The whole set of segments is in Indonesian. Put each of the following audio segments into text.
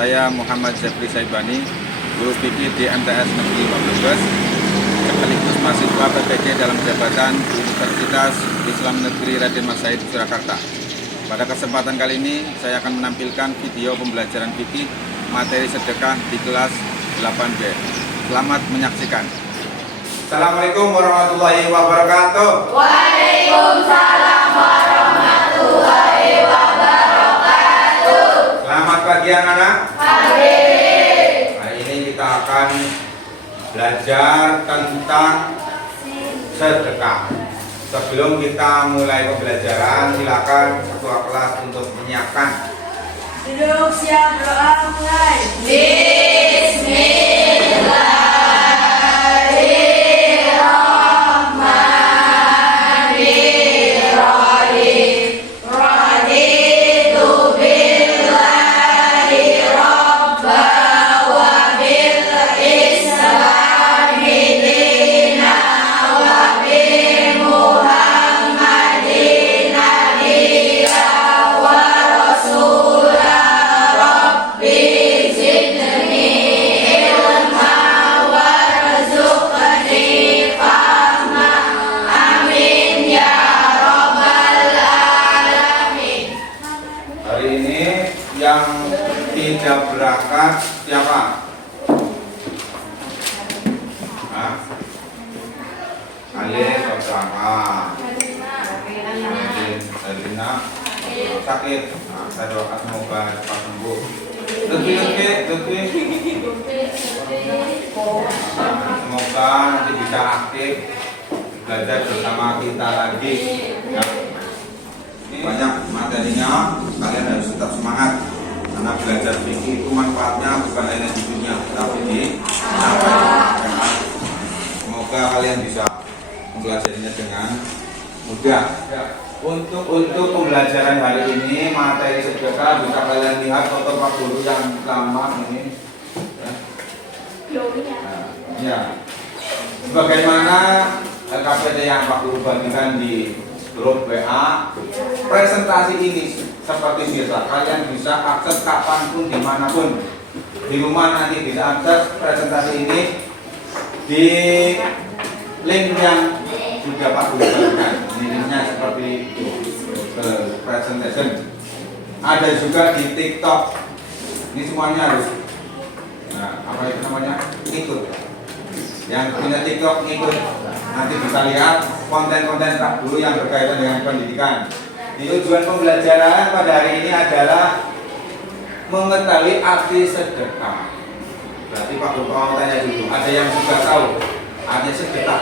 Saya Muhammad Zefri Saibani, guru fikih di MTS Negeri Brebes, sekaligus mahasiswa PPD dalam jabatan di Universitas Islam Negeri Raden Mas Said Surakarta. Pada kesempatan kali ini, saya akan menampilkan video pembelajaran fikih materi sedekah di kelas 8B. Selamat menyaksikan. Assalamualaikum warahmatullahi wabarakatuh. Waalaikumsalam warahmatullahi wabarakatuh. Selamat pagi anak-anak. Pagi. Hari ini kita akan belajar tentang sedekah. Sebelum kita mulai pembelajaran, silakan ketua kelas untuk menyiapkan. Duduk, siap, doa mulai. Bismillahirrahmanirrahim. Raditu billahi rabba wa bil islami dina wa bi Muhammadin nabiyya wa rasula. Rabbi zidni ilma warzuqni fahma. Amin ya rabbal alamin. Hari ini yang tidak berangkat siapa? Hah? Alif bersama. Alina sakit. Nah, saya doakan semoga cepat sembuh. Lebih. Semoga nanti bisa aktif belajar bersama kita lagi. Ya. Ini banyak materinya, kalian harus tetap semangat karena belajar fikih itu manfaatnya bukan hanya di dunia tapi di akhirat. Semoga kalian bisa mempelajarinya dengan mudah. Untuk pembelajaran hari ini materi sedekah bisa kalian lihat foto Pak Guru yang lama ini. Ya. Sebagaimana KPT yang Pak Guru bagikan di grup WA, presentasi ini seperti biasa kalian bisa akses kapanpun dimanapun di rumah, nanti bisa akses presentasi ini di link yang sudah Pak Guru bagikan. Linknya seperti itu, presentation. Ada juga di TikTok. Ini semuanya harus, nah, apa itu namanya, ikut. Yang punya TikTok ikut, nanti bisa lihat konten-konten Pak Guru yang berkaitan dengan pendidikan. Tujuan pembelajaran pada hari ini adalah mengetahui arti sedekah. Berarti Pak Guru mau tanya dulu, ada yang sudah tahu arti sedekah?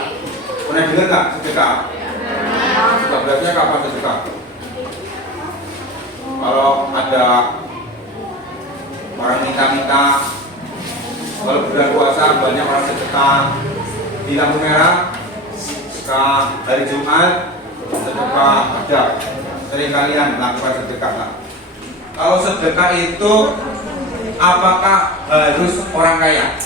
Pernah dengar nggak sedekah? Sebenarnya kapan sedekah? Kalau ada orang minta-minta, kalau bulan puasa banyak orang sedekah. Di lampu merah, hari Jumat sedekah ada. Sering kalian melakukan sedekah lah. Kalau sedekah itu apakah harus orang kaya?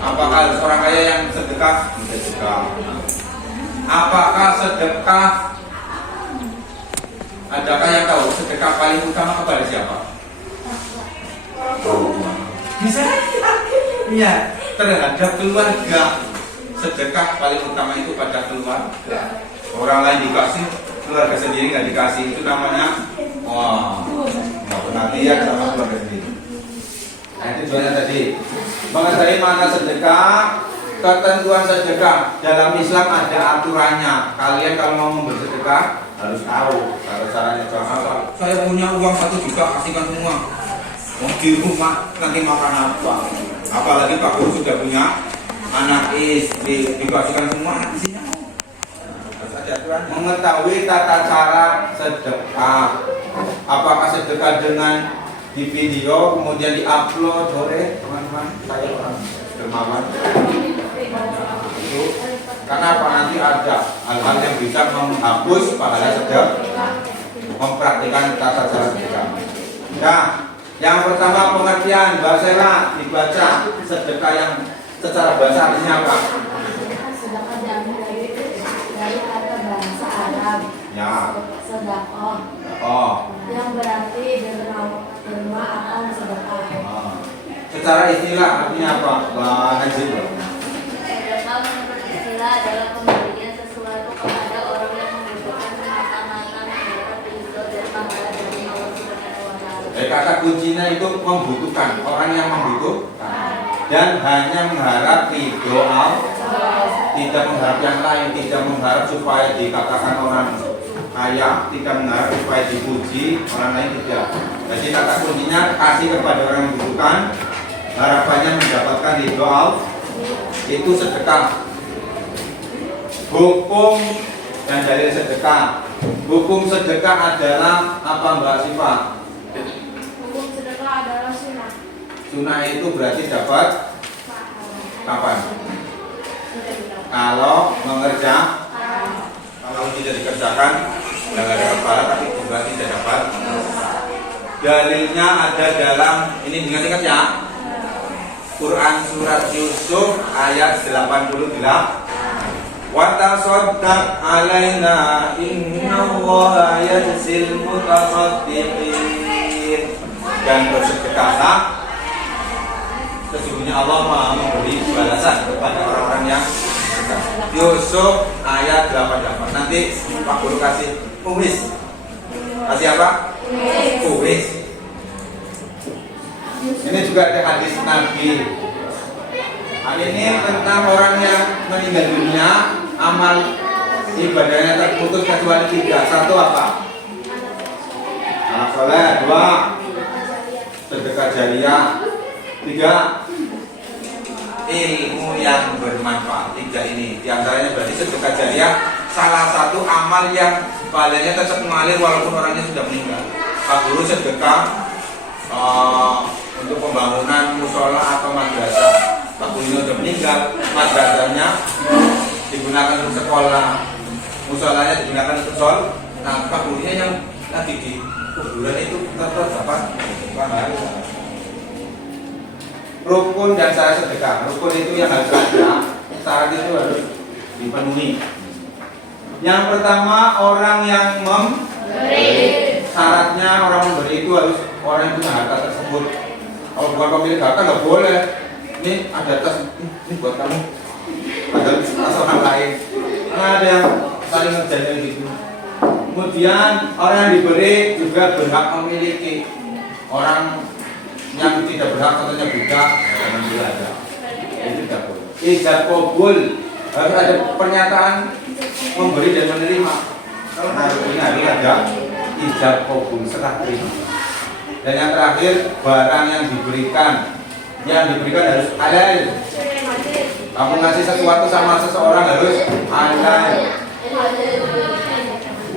Apakah harus orang kaya yang sedekah? Sedekah. Apakah sedekah? Adakah yang tahu sedekah paling utama kepada siapa? Bisa? Iya, terhadap keluarga. Sedekah paling utama itu pada keluarga. Orang lain dikasih, keluarga sendiri nggak dikasih, itu namanya nggak perhatian sama keluarga sendiri. Nah, itu tujuannya tadi mengetahui makna sedekah. Ketentuan sedekah dalam Islam ada aturannya. Kalian kalau mau memberi sedekah harus tahu kalau caranya. Saya punya uang 1 juta, kasihkan semua. Mau di rumah nanti makan apa? Apalagi Pak Guru sudah punya anak istri, dikasihkan semua anak istrinya. Harus ada aturan. Mengetahui tata cara sedekah. Apakah sedekah dengan di video kemudian diupload oleh teman-teman saya orang dermawan? Itu karena apa, nanti ada hal-hal yang bisa menghapus pahala sedekah, mempraktikkan tata cara sedekah. Nah, yang pertama pengertian bahasa dibaca sedekah yang secara bahasa artinya apa? Sedekah dari kata bahasa Arab. Ya. Sedekah. Oh. Yang berarti secara istilah artinya apa? Pak Najib. Sedekah menurut istilah adalah pemberian sesuatu kepada orang yang membutuhkan semata-mata mendapat ridho dan pahala dari Allah Subhanahu wa Ta'ala. Kata kuncinya itu membutuhkan, orang yang membutuhkan dan hanya mengharap ridho Allah, tidak mengharap yang lain, tidak mengharap supaya dikatakan orang kaya, tidak mengharap supaya dipuji orang lain, tidak. Jadi kata kuncinya kasih kepada orang yang membutuhkan, harapannya mendapatkan ridho Allah, itu sedekah. Hukum dan dalil sedekah. Hukum sedekah adalah apa Mbak Siva? Hukum sedekah adalah sunnah. Sunnah itu berarti dapat kapan? Kalau kalau tidak dikerjakan tidak ada kepala tapi juga tidak dapat. Dalilnya ada dalam ini ingat-ingat ya. Quran surat Yusuf ayat 88. Wa tasaddaq alaina innallaha yajzil mutasaddiqin. Dan bersedekahlah, sesungguhnya Allah Maha memberi balasan kepada orang-orang yang bersedekah. Yusuf ayat 88. Nanti Pak Guru kasih tulis. Kasih apa? Tulis. Ini juga ada hadis Nabi. Ini tentang orang yang meninggal dunia, amal ibadahnya terputus kecuali 3. 1 apa? Anak soleh. 2 sedekah jariah. 3 ilmu yang bermanfaat. 3 ini diantaranya berarti sedekah jariah salah satu amal yang pahalanya tetap mengalir walaupun orangnya sudah meninggal. Pak Guru sedekah untuk pembangunan musola atau madrasah. Pak Guru sudah meninggal, madrasahnya digunakan untuk sekolah, musolanya digunakan untuk sol. Nah, Pak Gurunya yang lagi di kuburan itu tetap dapat pahala. Rukun dan syarat sedekah. Rukun itu yang harus ada, syarat itu harus dipenuhi. Yang pertama orang yang memberi. Syaratnya orang memberi itu harus orang yang punya harta tersebut. Kalau bukan pemilik harta nggak boleh. Ini ada tas, ini buat kamu. Padahal tas orang lain. Ada yang saling ngerjain gitu. Kemudian orang yang diberi juga berhak memiliki. Orang yang tidak berhak contohnya budak, jangan ada. Itu tidak boleh. Ijab qabul, harus ada pernyataan memberi dan menerima. Kalau ini harus ada ijab qabul, serah terima. Dan yang terakhir barang yang diberikan harus halal. Kamu ngasih sesuatu sama seseorang harus halal.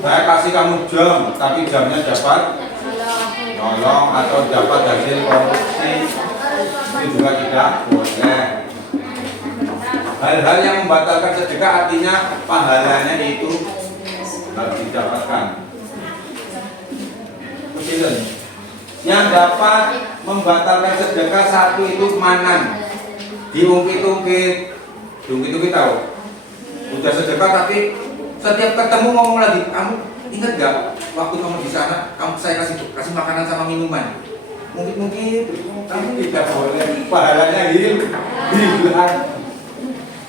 Saya kasih kamu jam, tapi jamnya dapat nolong atau dapat hasil korupsi, itu juga tidak boleh. Hal-hal yang membatalkan sedekah artinya pahalanya itu harus didapatkan. Yang dapat membatalkan sedekah satu itu manan, diungkit-ungkit. Diungkit-ungkit tahu? Udah sedekah tapi setiap ketemu ngomong lagi, kamu ingat gak waktu kamu di sana, saya kasih makanan sama minuman. Mungkin kamu tidak boleh, pahalanya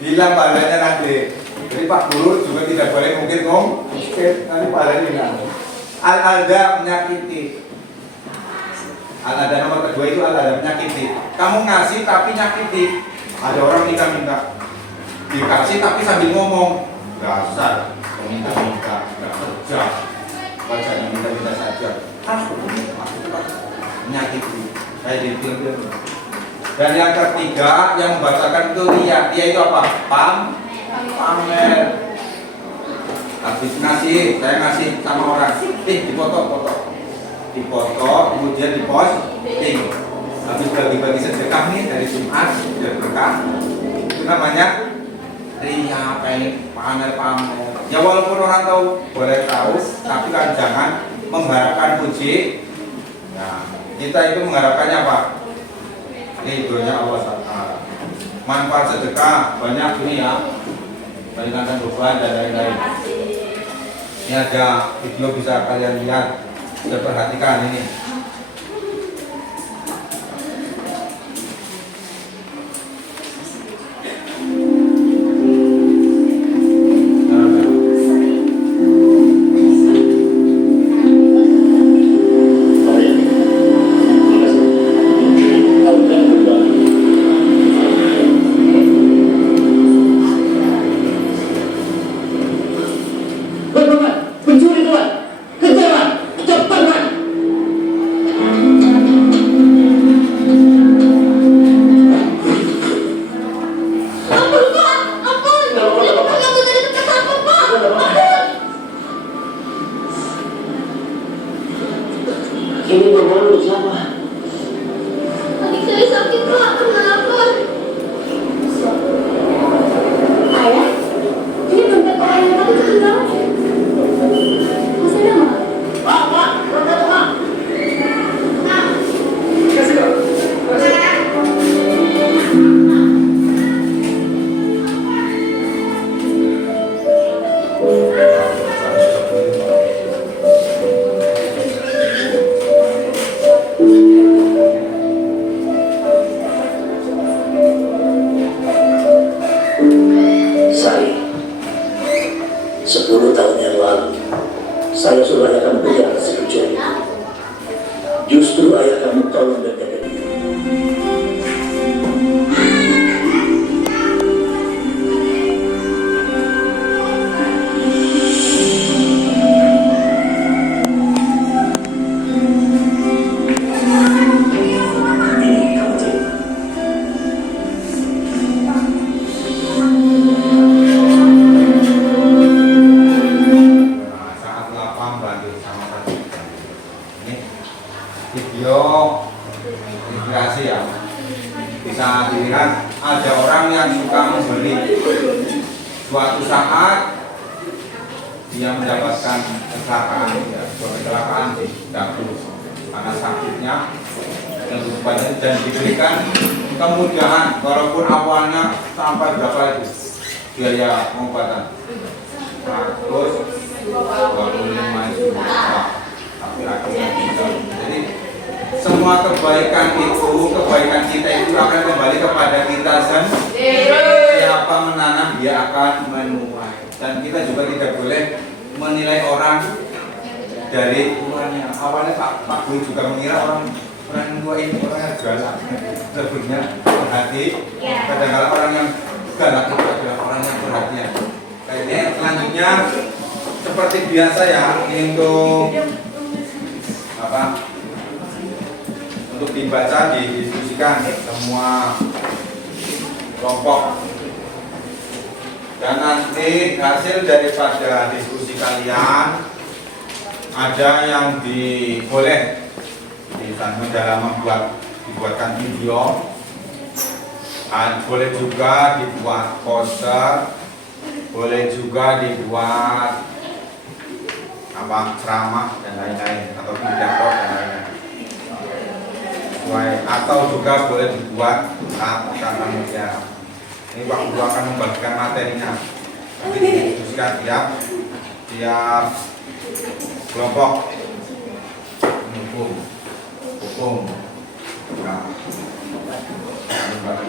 hilang pahalanya nanti. Jadi Pak Guru juga tidak boleh mungkin nanti pahalanya hilang. Al-ada menyakiti. Al-ada nomor kedua itu al-ada menyakiti. Kamu ngasih tapi nyakiti. Ada orang minta-minta, dikasih tapi sambil ngomong, dasar minta-minta, nggak kerja, bacanya minta-minta saja. Menyakiti. Kayak di film. Dan yang ketiga yang membatalkan itu riya. Riya itu apa? Pamer. Habis ngasih, saya ngasih sama orang, dipoto, kemudian diposting. Habis bagi-bagi sedekah nih dari Jumat sudah berkah. Itu namanya riya, pamer. Ya walaupun orang tahu, boleh tahu, tapi kan jangan mengharapkan puji. Nah, kita itu mengharapkannya apa? Ridhonya Allah SWT. Manfaat sedekah banyak ini ya, meringankan beban dan lain-lain. Ini ada video bisa kalian lihat, bisa perhatikan ini. bisa dilihat ada orang yang suka memberi. Suatu saat dia mendapatkan kecelakaan, ya, kecelakaan di dapur karena sakitnya dan diberikan kemudahan walaupun awalnya sampai berapa itu biaya pengobatan 125 juta, tapi akhirnya tinggal. Jadi semua kebaikan kita itu akan kembali kepada kita sendiri. Siapa menanam dia akan menuai. Dan kita juga tidak boleh menilai orang dari luarnya. Awalnya Pak Boy juga mengira orang tua ini orangnya galak. Sebetulnya berhati. Kadang-kadang orang yang galak itu adalah orang yang perhatian. Ini selanjutnya seperti biasa ya, ini untuk apa? Untuk dibaca, didiskusikan semua kelompok. Dan nanti hasil daripada diskusi kalian ada yang boleh dalam dibuatkan video, boleh juga dibuat poster, boleh juga dibuat ceramah dan lain-lain atau pidato dan lain-lain. Atau juga boleh dibuat tata mutiara. Ini waktu akan membagikan materinya. Nanti didiskusikan tiap kelompok hukum. Nah,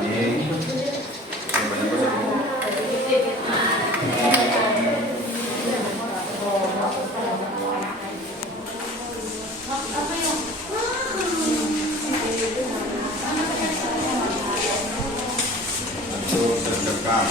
ini banyak sedekah.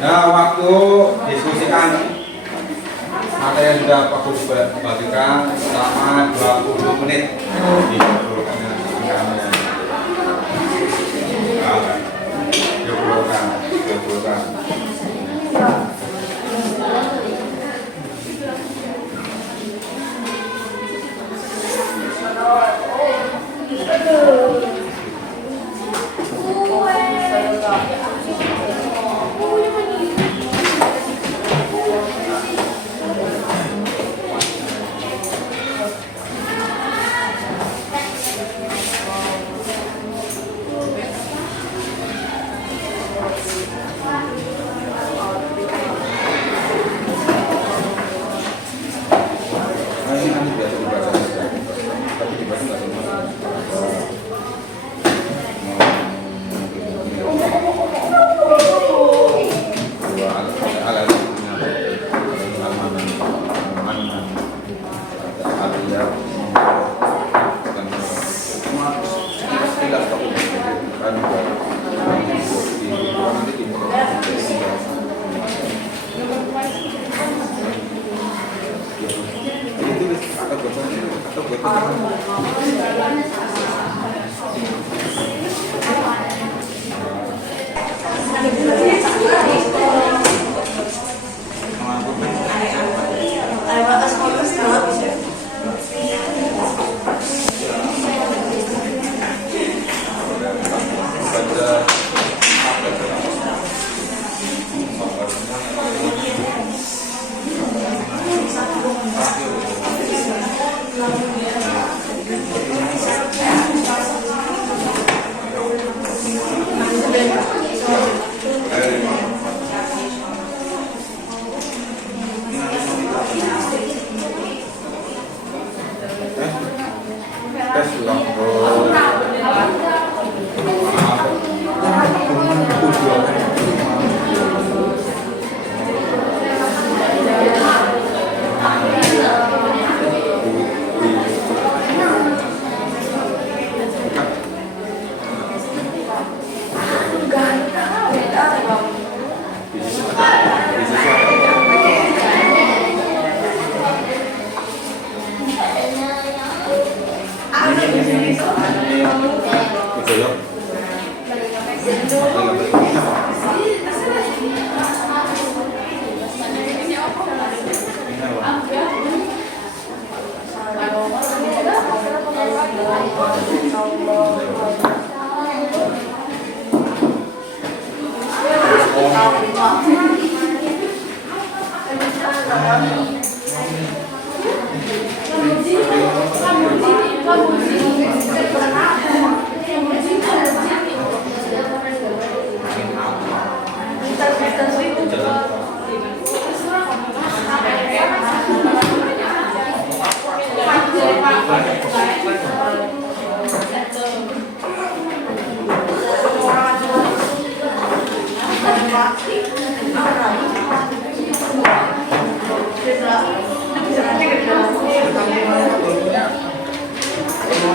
Nah, waktu diskusikan materi yang sudah Pak Guru bagikan selama 20 menit.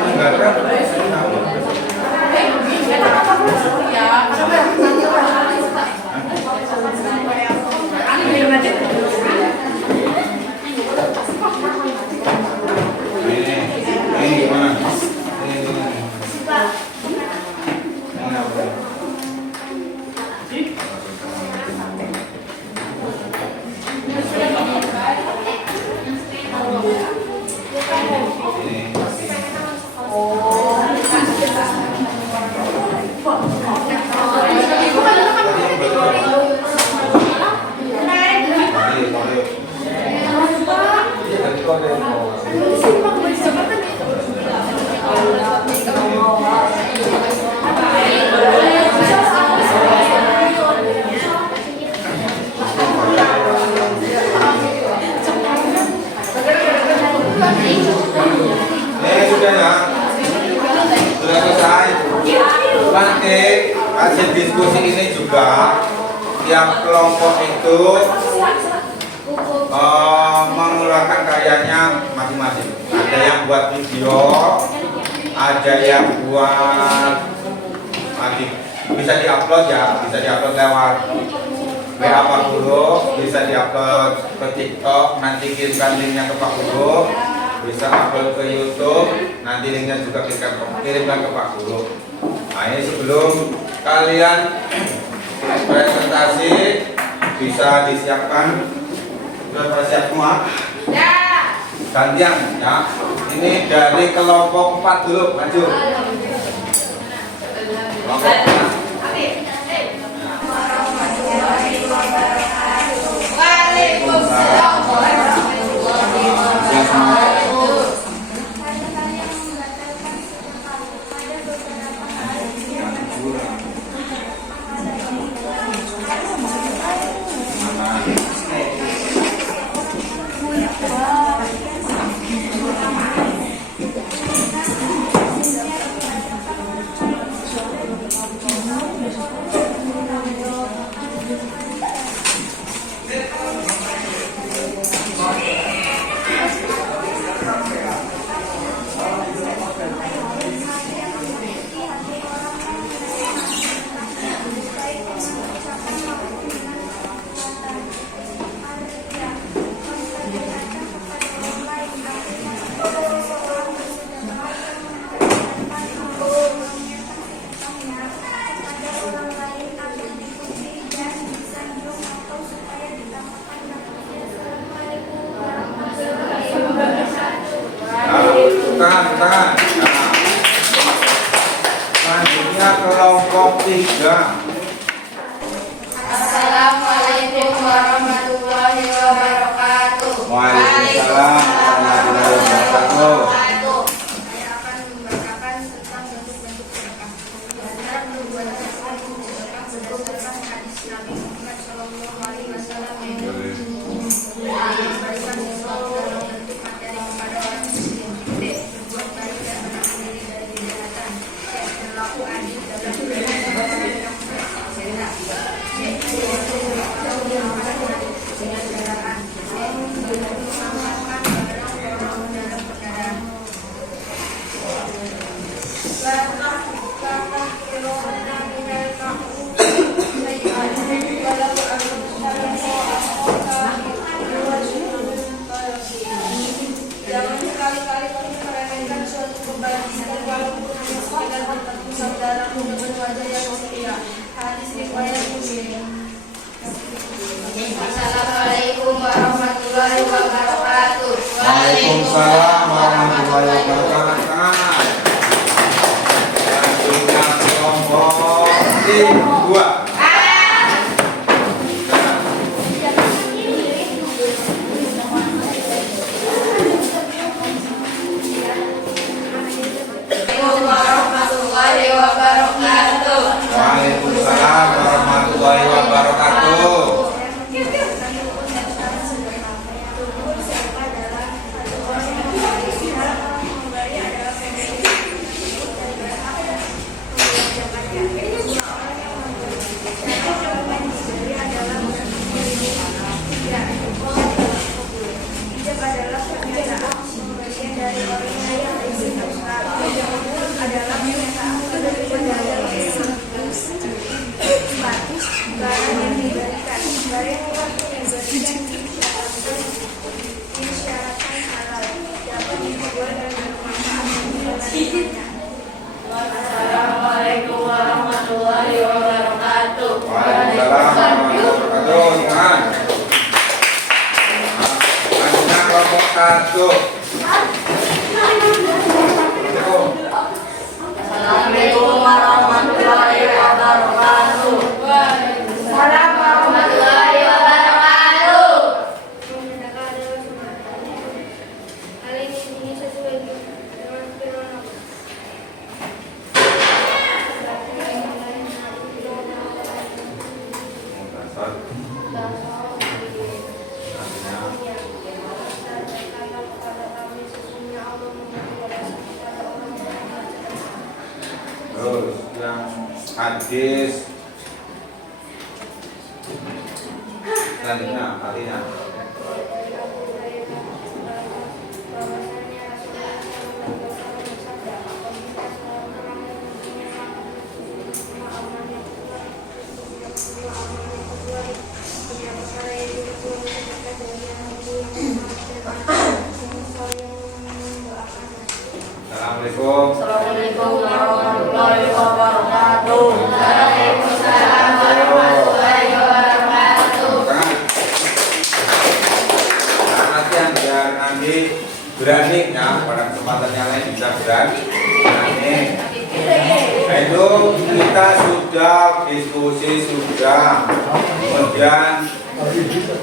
Enggak ada. Ini gimana? Ini apa? Sudah ya, sudah selesai. Nanti hasil diskusi ini juga tiap kelompok itu mengeluarkan karyanya masing-masing. Ada yang buat video, ada yang buat bisa diupload ya, bisa diupload lewat WA Pak Guru, bisa diupload ke TikTok, nanti kirimkan linknya ke Pak Guru, bisa upload ke YouTube, nanti linknya juga kirimkan ke Pak Guru. Nah ini sebelum kalian presentasi bisa disiapkan. Sudah pada siap semua? Ya. Gantian ya. Ini dari kelompok 4 dulu, maju. Kelompok 4. Waalaikumsalam warahmatullahi wabarakatuh. Tahan. Selanjutnya kelompok 3. Assalamualaikum warahmatullahi wabarakatuh. Waalaikumsalam warahmatullahi wabarakatuh. Saya akan membacakan tentang bentuk-bentuk sedekah. Di antara bentuk-bentuk sedekah hadis Nabi Muhammad SAW yang diberikan dalam bentuk materi kepada orang miskin, berbuat baik dan menahan diri dari kejahatan, berlaku adil dalam jangan sekali-kali kamu meremehkan suatu kebajikan walaupun hanya sekedar bertemu saudara dengan wajah yang mulia. Hadis riwayat Muslim. Assalamualaikum warahmatullahi wabarakatuh. Waalaikumsalam warahmatullahi wabarakatuh. Selanjutnya kelompok 2. Warahmatullahi wabarakatuh. Waalaikumsalam warahmatullahi wabarakatuh. Adalah Assalamualaikum warahmatullahi wabarakatuh. Waalaikumsalam warahmatullahi wabarakatuh. Lanjutnya kelompok 1. Assalamualaikum warahmatullahi wabarakatuh. Waalaikumsalam warahmatullahi wabarakatuh. Hal ini sesuai dengan firman Allah. Terus yang hadis selanjutnya artinya Assalamualaikum. Assalamualaikum warahmatullahi wabarakatuh. Waalaikumsalam warahmatullahi wabarakatuh. Latihan biar nanti berani ya, pada kesempatan yang lain bisa berani. Nah, itu kita sudah diskusi sudah, kemudian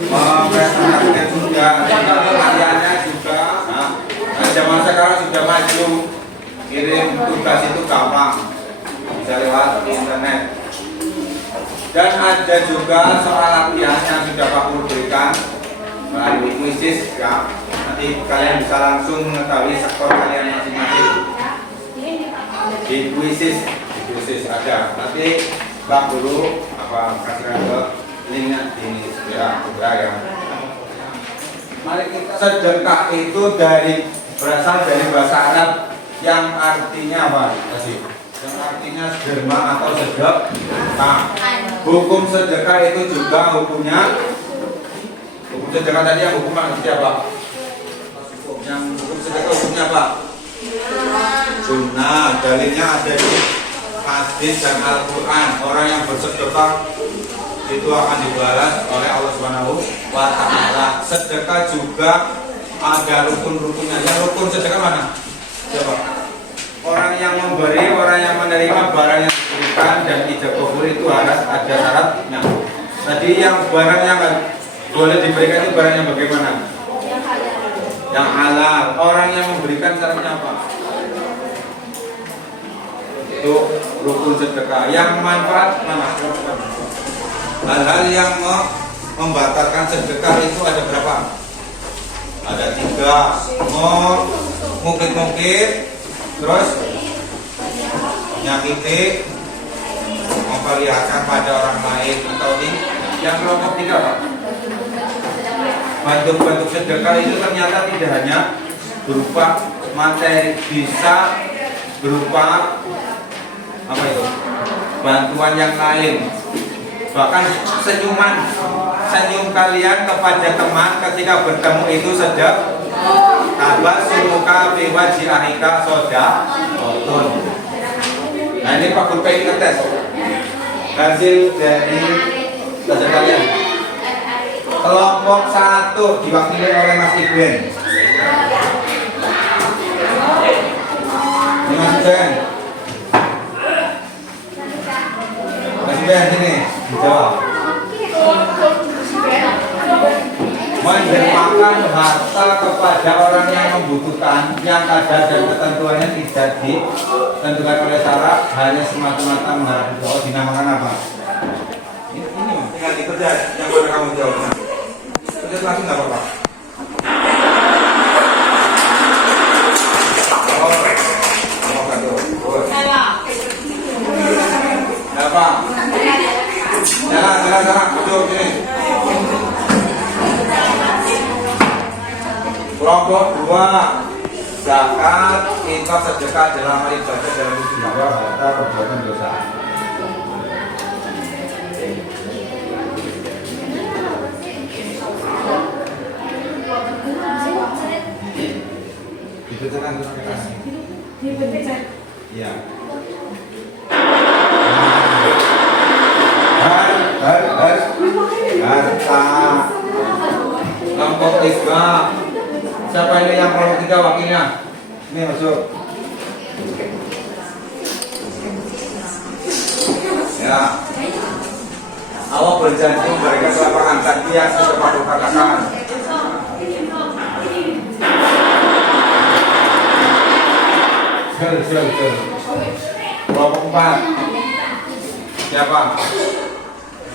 mempresentasikan sudah, latihannya juga. Nah, zaman sekarang sudah maju, kirim tugas itu gampang, bisa lewat internet. Dan ada juga soal latihan yang sudah Pak Guru berikan melalui kuisis ya. Nanti kalian bisa langsung mengetahui sektor kalian masing-masing. Di kuisis ada. Nanti Pak Guru kasihkan ke linknya di ya. Mari kita sedekah itu berasal dari bahasa Arab yang artinya apa? Yang artinya derma atau sedekah. Hukum sedekah itu juga hukum sedekah tadi yang hukum siapa? Yang hukum sedekah hukumnya apa? Sunnah. Dalilnya ada di hadis dan Al-Quran. Orang yang bersedekah itu akan dibalas oleh Allah Subhanahu wa Ta'ala. Sedekah juga ada rukun-rukunnya. Yang rukun sedekah mana? Siapa? Orang yang memberi, orang yang menerima barang yang diberikan dan ijab kabul itu harus ada syaratnya. Tadi yang barang yang boleh diberikan itu barang yang bagaimana? Yang halal. Orang yang memberikan syaratnya apa? Itu rukun sedekah. Yang manfaat mana? Hal-hal yang membatalkan sedekah itu ada berapa? Ada 3. Mungkin-mungkin, terus menyakiti, memperlihatkan pada orang lain atau yang kelompok 3 Pak. Bentuk-bentuk sedekah itu ternyata tidak hanya berupa materi, bisa berupa apa itu? Bantuan yang lain. Bahkan senyum kalian kepada teman ketika bertemu itu sedekah. Tabasumuka fi wajhi ahika sodaqatun. Nah, ini Pak Guru pengen ngetes hasil dari belajar kalian. Kelompok 1 diwakili oleh Mas Ibn. Ini Mas Ibn. Mas Ibn sini dijawab. Mendermakan harta kepada orang yang membutuhkan, yang kadar dan ketentuannya tidak ditentukan oleh syarat, hanya semata-mata mengharap doa. Dinamakan apa? Ini tinggal dikerja. Yang mana kamu jawabnya? Kerja langsung nggak apa-apa. Apa? Jalan, duduk sini. Kelompok 2, zakat, infak, sedekah dalam hal ibadah dalam jiwa harta perbuatan dosa. Itu kan kasih. Iya. Harta. Kelompok 3. Siapa ini yang kelompok 3 wakilnya? Ini masuk. Ya. Awak berjanji memberikan lapangan tadi yang sudah aku katakan. Sel. Kelompok 4. Siapa?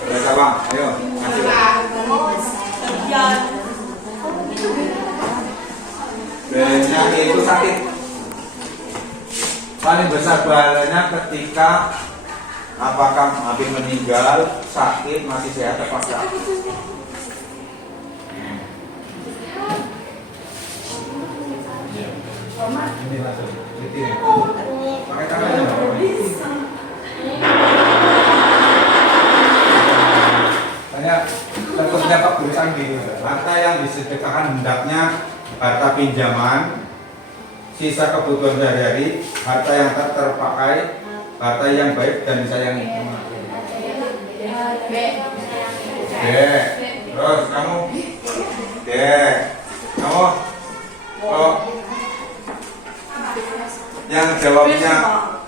Mereka bang, ayo. Masih. Belanya itu sakit. Paling besar bahayanya ketika apakah habis meninggal, sakit, masih sehat apa enggak? Ini langsung. Pakai tangannya. Tanya, tentunya Pak Guru Sandi. Harta yang disedekahkan hendaknya harta pinjaman, sisa kebutuhan sehari-hari, harta yang tak terpakai, harta yang baik dan disayangi. D. Terus kamu. D. Kamu. Oh. Yang jawabnya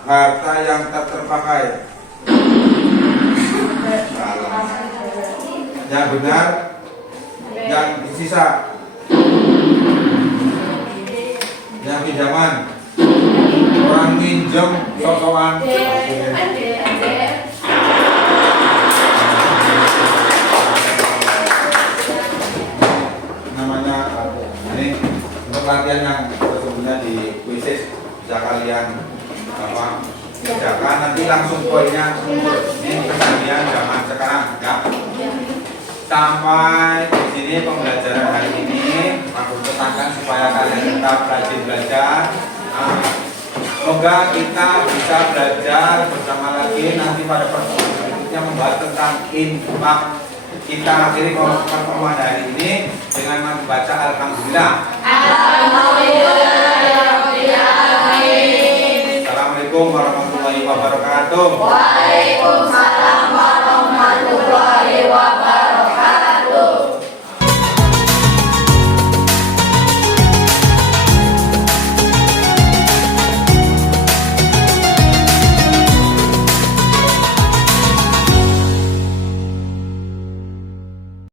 harta yang tak terpakai. Salah. Yang benar. Yang sisa. Yang pinjaman. Orang minjem sok-sokan. Namanya ini untuk latihan yang sesungguhnya di kuisis bisa kalian kerjakan, nanti langsung poinnya ini pertandingan zaman sekarang ya. Sampai di sini pembelajaran hari ini aku tekankan supaya kalian tetap rajin belajar. Semoga kita bisa belajar bersama lagi nanti pada pertemuan berikutnya membahas tentang infak. Kita akhiri pertemuan hari ini dengan membaca Alhamdulillah. Assalamualaikum warahmatullahi wabarakatuh. Waalaikumsalam.